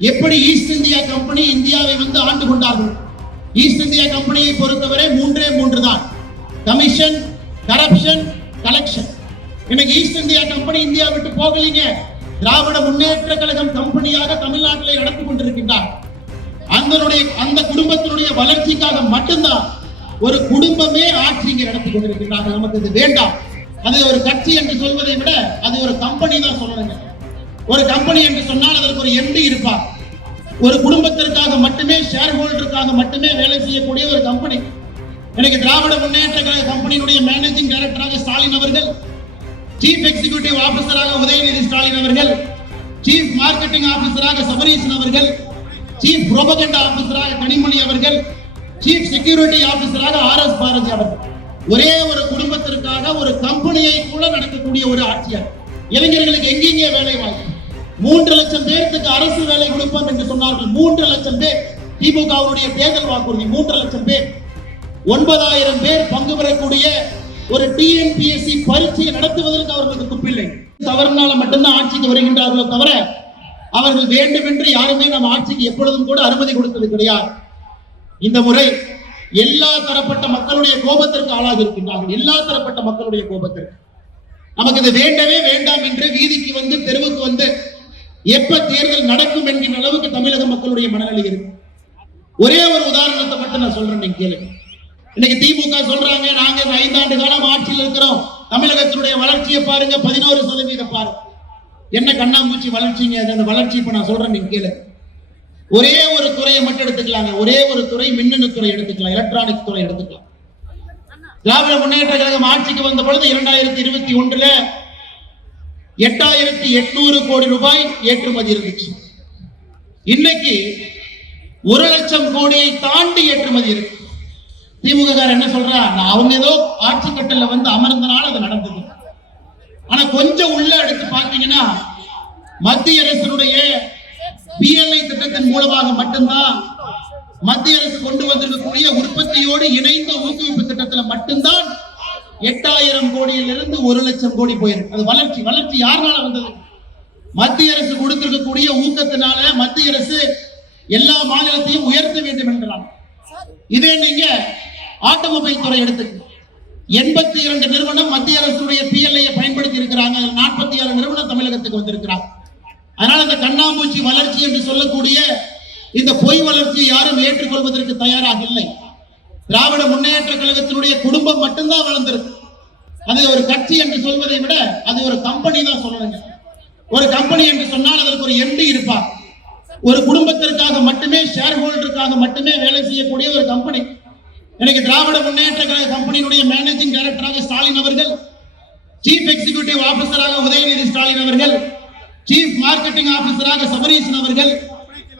எப்படி east India company இந்தியாவை வந்து ஆண்டு கொண்டார்கள். ஈஸ்ட் இந்தியா கம்பெனியை பொறுத்தவரை மூன்று தான்: கமிஷன், கரப்ஷன், கலெக்ஷன். இன்னைக்கு ஈஸ்ட் இந்தியா கம்பெனி இந்தியா விட்டு போகலீங்க. திராவிட முன்னேற்ற கழகம் கம்பெனியாக தமிழ்நாட்டில் நடத்தி கொண்டிருக்கின்றார். அந்த குடும்பத்தினுடைய வளர்ச்சிக்காக மட்டும்தான் ஒரு குடும்பமே ஆட்சி இங்கே நடத்தி கொண்டிருக்கின்றார்கள். நமக்கு இது வேண்டாம். அது ஒரு கட்சி என்று சொல்வதை விட அது ஒரு கம்பெனி தான் சொல்லணுங்க. ஒரு கம்பெனி என்று சொன்னால் அதற்கு ஒரு எம்டி இருப்பார். ஒரு குடும்பத்திற்காக மட்டுமே, ஷேர் ஹோல்டருக்காக மட்டுமே வேலை செய்யக்கூடிய ஒரு கம்பெனி. எனக்கு திராவிட முன்னேற்ற கழக கம்பெனியினுடைய மேனேஜிங் டைரக்டராக ஸ்டாலின் அவர்கள், சீஃப் எக்ஸிகியூட்டிவ் ஆபீசராக உதயநிதி ஸ்டாலின் அவர்கள், சீஃப் மார்க்கெட்டிங் ஆபீசராக சபரீசன் அவர்கள், சீஃப் புரோபகண்டா ஆபீசராக கனிமொழி அவர்கள், சீஃப் செக்யூரிட்டி ஆபீசராக ஆர்.எஸ். பாரதி அவர்கள். ஒரே ஒரு குடும்பத்திற்காக ஒரு கம்பெனியை கூட நடக்கக்கூடிய ஒரு ஆட்சியர். இளைஞர்களுக்கு எங்கெங்கே வேலை வாய்ப்பு? 3 லட்சம் பேருக்கு அரசு வேலை கொடுப்போம் என்று சொன்னார்கள். 3 லட்சம் பேர் திமுகவுடைய தேர்தல் வாக்குறுதி. 3 லட்சம் பேர், 9,000 பேர் பங்கு பெறக்கூடிய ஒரு டிஎன்பிஎஸ்சி பரீட்சையை நடத்துவதற்கு அவர்களுக்கு துப்பில்லை. தவறுனால மட்டும்தான் ஆட்சிக்கு வருகின்றார்களோ தவிர அவர்கள் வேண்டுமென்று யாருமே நம்ம ஆட்சிக்கு எப்பொழுதும் கூட அனுமதி கொடுத்தது கிடையாது. இந்த முறை எல்லா தரப்பட்ட மக்களுடைய கோபத்திற்கு ஆளாகி இருக்கின்றார்கள். எல்லா தரப்பட்ட மக்களுடைய கோபத்திற்கு. நமக்கு இது வேண்டவே வேண்டாம் என்று வீதிக்கு வந்து, தெருவுக்கு வந்து, எப்ப தேர்தல் நடக்கும் என்கிற அளவுக்கு தமிழக மக்களுடைய மனநிலை இருக்கு. ஒரே ஒரு உதாரணத்தை மட்டும் நான் சொல்றேன், நீங்க கேளுங்க. இன்னைக்கு திமுக சொல்றாங்க, நாங்க 5 ஆண்டு காலம் ஆட்சியில் இருக்கிறோம், தமிழகத்தினுடைய வளர்ச்சியை பாருங்க, 11% பாருங்க. என்ன கண்ணாமூச்சி வளர்ச்சிங்க? அந்த வளர்ச்சி இப்ப நான் சொல்றேன், நீங்க கேளுங்க. ஒரே ஒரு துறையை மட்டும் எடுத்துக்கலாங்க. ஒரே ஒரு துறை, மின்னணு துறை எடுத்துக்கலாம், எலக்ட்ரானிக்ஸ் துறை எடுத்துக்கலாம். திராவிட முன்னேற்ற கழகம் ஆட்சிக்கு வந்த பொழுது 2021 8,800 கோடி ரூபாய் ஏற்றுமதி இருந்துச்சு. இன்னைக்கு 1 லட்சம் கோடியை தாண்டி ஏற்றுமதி இருக்கு. திமுக என்ன சொல்றா? அவங்க ஏதோ ஆட்சி கட்டல வந்து அமர்ந்தனால அது நடந்தது. ஆனா கொஞ்சம் உள்ள எடுத்து பாத்தீங்கன்னா மத்திய அரசினுடைய PLI திட்டத்தின் மூலமாக மட்டும்தான், மத்திய அரசு கொண்டு வந்திருக்கக்கூடிய உற்பத்தியோடு இணைந்த ஊக்குவிப்பு திட்டத்தில் மட்டும்தான் 8,000 கோடியிலிருந்து 1 லட்சம் கோடி போயிருக்கு. அது வளர்ச்சி. வளர்ச்சி யாருனால வந்தது? மத்திய அரசு கொடுத்திருக்கக்கூடிய ஊக்கத்தினால. மத்திய அரசு எல்லா மாநிலத்தையும் உயர்த்த வேண்டும் என்கிறாங்க. இதே நீங்க ஆட்டோமொபைல் துறை எடுத்துக்க, 82 நிறுவனம் மத்திய அரசுடைய PLI பயன்படுத்தி இருக்கிறாங்க. 46 நிறுவனம் தமிழகத்துக்கு வந்திருக்கிறாங்க. அதனால இந்த கண்ணாமூச்சி வளர்ச்சி என்று சொல்லக்கூடிய இந்த பொய் வளர்ச்சியை யாரும் ஏற்றுக்கொள்வதற்கு தயாராக இல்லை. திராவிட முன்னேற்ற கழகத்தினுடைய குடும்பம் மட்டும்தான் வளர்ந்திருக்கு. அது ஒரு கட்சி என்று சொல்வதை விட அது ஒரு கம்பெனி தான் சொல்லணுங்க. ஒரு கம்பெனி என்று சொன்னால் அதற்கு ஒரு எம்டி இருப்பார். ஒரு குடும்பத்திற்காக மட்டுமே, ஷேர் ஹோல்டருக்காக மட்டுமே வேலை செய்யக்கூடிய ஒரு கம்பெனி. எனக்கு திராவிட முன்னேற்ற கழக கம்பெனியினுடைய மேனேஜிங் டைரக்டராக ஸ்டாலின் அவர்கள், சீஃப் எக்ஸிகியூட்டிவ் ஆபீசராக உதயநிதி ஸ்டாலின் அவர்கள், சீஃப் மார்க்கெட்டிங் ஆபீசராக சபரீசன் அவர்கள்,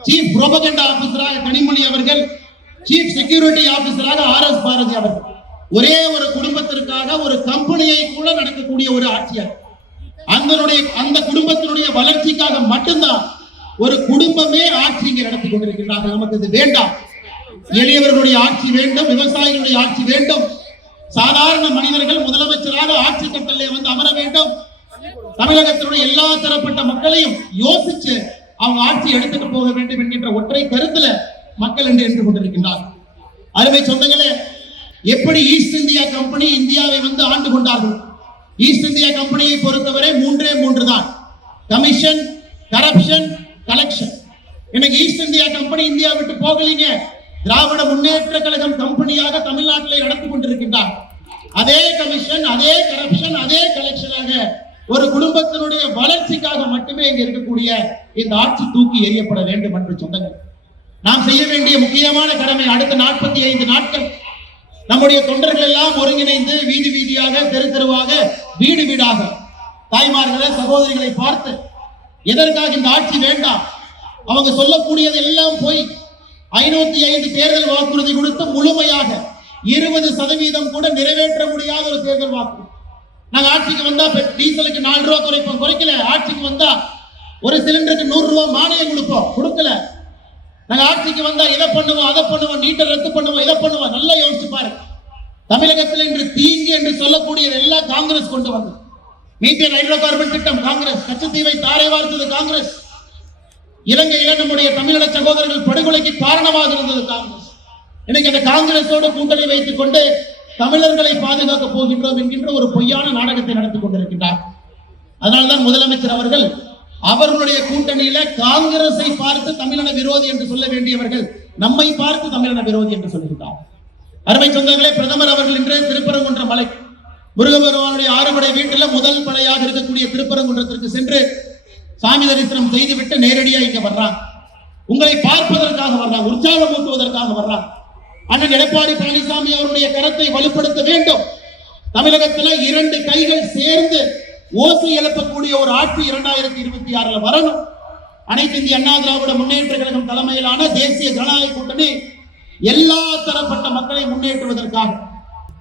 சீஃப் புரோபகண்டா ஆபீசராக கனிமொழி அவர்கள், சீஃப் செக்யூரிட்டி ஆபீசராக ஆர்.எஸ். பாரதி அவர்கள். ஒரே ஒரு குடும்பத்திற்காக ஒரு கம்பெனியை கூட நடக்கக்கூடிய ஒரு ஆட்சியர். அந்த குடும்பத்தினுடைய வளர்ச்சிக்காக மட்டும்தான் ஒரு குடும்பமே ஆட்சி இங்கே நடத்தி கொண்டிருக்கிறார்கள். நமக்கு இது வேண்டாம். எளியவர்களுடைய ஆட்சி வேண்டும், விவசாயிகளுடைய ஆட்சி வேண்டும், சாதாரண மனிதர்கள் முதலமைச்சராக ஆட்சி கட்டளை வந்து அமர வேண்டும். தமிழகத்தினுடைய எல்லா தரப்பட்ட மக்களையும் யோசிச்சு அவங்க ஆட்சி எடுத்துட்டு போக வேண்டும் என்கின்ற ஒற்றை கருத்துல மக்கள் என்று கொண்டிருக்கின்றார். அருமை சொந்தங்களே, எப்படி ஈஸ்ட் இந்தியா கம்பெனி இந்தியாவை வந்து ஆண்டு கொண்டார்கள். ஈஸ்ட் இந்தியா கம்பெனியை பொறுத்தவரை மூன்று தான்: கமிஷன், கரப்ஷன், கலெக்ஷன். இன்னைக்கு ஈஸ்ட் இந்தியா கம்பெனி இந்தியா விட்டு போகலீங்க. திராவிட முன்னேற்ற கழகம் கம்பெனியாக தமிழ்நாட்டில் நடத்தி கொண்டிருக்கின்றார். அதே கமிஷன், அதே கரப்ஷன், அதே கலெக்ஷனாக ஒரு குடும்பத்தினுடைய வளர்ச்சிக்காக மட்டுமே இங்க இருக்கக்கூடிய இந்த ஆட்சி தூக்கி எறியப்பட வேண்டும் என்று சொன்னாங்க. நாம் செய்ய வேண்டிய முக்கியமான கடமை, அடுத்த 45 நாட்கள் நம்முடைய தொண்டர்கள் எல்லாம் ஒருங்கிணைந்து வீதி வீதியாக, தெரு தெருவாக, வீடு வீடாக தாய்மார்களை, சகோதரிகளை பார்த்து எதற்காக இந்த ஆட்சி வேண்டாம், அவங்க சொல்லக்கூடியது எல்லாம் போய் 505 தேர்தல் வாக்குறுதி கொடுத்து முழுமையாக 20% கூட நிறைவேற்ற முடியாத ஒரு தேர்தல் வாக்குறுதி. நாங்க ஆட்சிக்கு வந்தா டீசலுக்கு 4 ரூபாய் குறைப்போம், குறைக்கல. ஆட்சிக்கு வந்தா ஒரு சிலிண்டருக்கு 100 ரூபாய் மானியம் கொடுப்போம், கொடுக்கல. நாங்க ஆட்சிக்கு வந்தா இதை பண்ணுவோம், அதை பண்ணுவோம், நீட்டை ரத்து பண்ணுவோம், இதை பண்ணுவோம். நல்லா யோசிச்சு பாருங்க. தமிழகத்தில் இன்று தீங்கு என்று சொல்லக்கூடியது எல்லாம் காங்கிரஸ் கொண்டு வந்தது. மீத்தேன் ஹைட்ரோ கார்பன் திட்டம் காங்கிரஸ், கச்சத்தீவை தாரை வார்த்தது காங்கிரஸ். இலங்கையில நம்முடைய தமிழக சகோதரர்கள் படுகொலைக்கு காரணமாக இருந்தது காங்கிரஸ். இன்னைக்கு அந்த காங்கிரஸோடு கூட்டணி வைத்துக் கொண்டு தமிழர்களை பாதுகாக்க போகின்றோம் என்கின்ற ஒரு பொய்யான நாடகத்தை நடத்தி கொண்டிருக்கின்றார். அதனால்தான் முதலமைச்சர் அவர்கள் அவர்களுடைய கூட்டணியில காங்கிரஸை பார்த்து தமிழன விரோதி என்று சொல்ல வேண்டியவர்கள் நம்மை பார்த்து தமிழன விரோதி என்று சொல்லுகிறார். அருமை சொந்தங்களே, பிரதமர் அவர்கள் இன்று திருப்பரங்குன்றம் மலை முருகபெருமானுடைய ஆறுபடை வீட்டில் முதல் படையாக இருக்கக்கூடிய திருப்பரங்குன்றத்திற்கு சென்று சாமி தரிசனம் செய்துவிட்டு நேரடியாக இங்க வர்றாங்க. உங்களை பார்ப்பதற்காக வர்றாங்க, உற்சாகம் ஊட்டுவதற்காக வர்றாங்க. அண்ணன் எடப்பாடி பழனிசாமி அவருடைய கரத்தை வலுப்படுத்த வேண்டும். தமிழகத்தில் 2 கைகள் சேர்ந்து ஓசை எழுப்பக்கூடிய ஒரு ஆட்சி 2026 வரணும். அனைத்து இந்திய அண்ணா திராவிட முன்னேற்ற கழகம் தலைமையிலான தேசிய ஜனநாயக கூட்டணி எல்லா தரப்பட்ட மக்களை முன்னேற்றுவதற்காக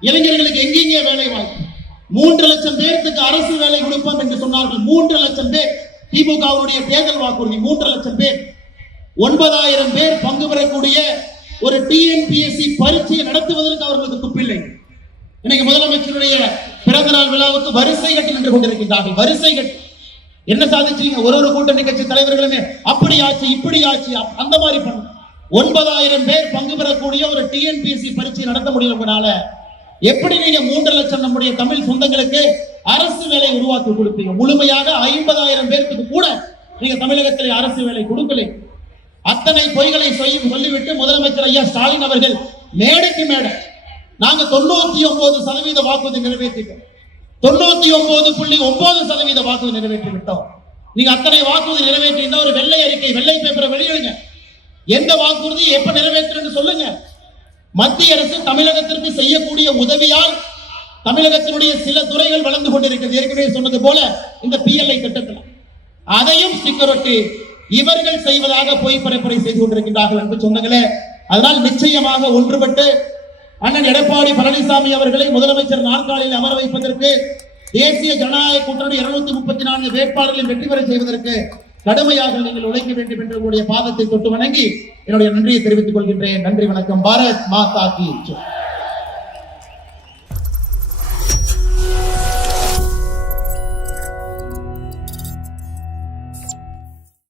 இளைஞர்களுக்கு எங்கெங்கே வேலை வாய்ப்பு 3 லட்சம் பேருக்கு அரசு வேலை கொடுப்போம் என்று சொன்னார்கள். 3 லட்சம் பேர் திமுகவுடைய தேர்தல் வாக்குறுதி. 3 லட்சம் பேர் 9000 பேர் பங்கு பெறக்கூடிய ஒரு டிஎன்பிஎஸ்சி பரீட்சையை நடத்துவதற்கு அவர்களுக்கு துப்பில்லை. இன்னைக்கு முதலமைச்சருடைய பிறந்த நாள் விழாவுக்கு வரிசை கட்டி நின்று கொண்டிருக்கின்றார்கள். வரிசை கட்டி என்ன சாதிச்சீங்க? ஒரு கூட்டணி கட்சி தலைவர்களுமே அப்படி ஆச்சு இப்படி ஆச்சு அந்த மாதிரி பண்ண 9000 பேர் பங்கு பெறக்கூடிய ஒரு டிஎன்பிஎஸ்சி பரீட்சை நடத்த முடியலனால எப்படி நீங்க 3 லட்சம் நம்முடைய தமிழ் சொந்தங்களுக்கு அரசு வேலை உருவாக்கி கொடுப்பீங்க? முழுமையாக 50000 பேருக்கு கூட நீங்க தமிழகத்தில் அரசு வேலை கொடுக்கலை. அத்தனை பொய்களை சொல்லிவிட்டு முதலமைச்சர் ஐயா ஸ்டாலின் அவர்கள் மேடைக்கு மேடை நாங்க 99% வாக்குறுதி நிறைவேற்றிட்டோம், 99.9% வாக்குறுதி நிறைவேற்றி விட்டோம். நீங்க அத்தனை வாக்குறுதி நிறைவேற்றினா ஒரு வெள்ளை அறிக்கை வெள்ளை பேப்பரை வெளியிடுங்க. எந்த வாக்குறுதி எப்ப நிறைவேற்றுன்னு சொல்லுங்க. மத்திய அரசு தமிழகத்திற்கு செய்யக்கூடிய உதவியால் தமிழகத்தினுடைய சில துறைகள் வளர்ந்து கொண்டிருக்கிறது. ஏற்கனவே சொன்னது போல இந்த PLI திட்டத்தில் அதையும் ஸ்டிக்கர் ஒட்டி இவர்கள் செய்வதாக பொய் பரப்புரை செய்து கொண்டிருக்கின்றார்கள் என்று சொன்னங்களே. அதனால் நிச்சயமாக ஒன்றுபட்டு அண்ணன் எடப்பாடி பழனிசாமி அவர்களை முதலமைச்சர் நாற்காலியில் அமர வைப்பதற்கு தேசிய ஜனநாயக கூட்டணி 234 வேட்பாளர்களை வெற்றி பெற செய்வதற்கு கடுமையாக நீங்கள் உழைக்க வேண்டும் என்று உங்களுடைய பாதத்தை தொட்டு வணங்கி என்னுடைய நன்றியை தெரிவித்துக் கொள்கின்றேன். நன்றி, வணக்கம். பாரத் மாதா கி ஜெய்.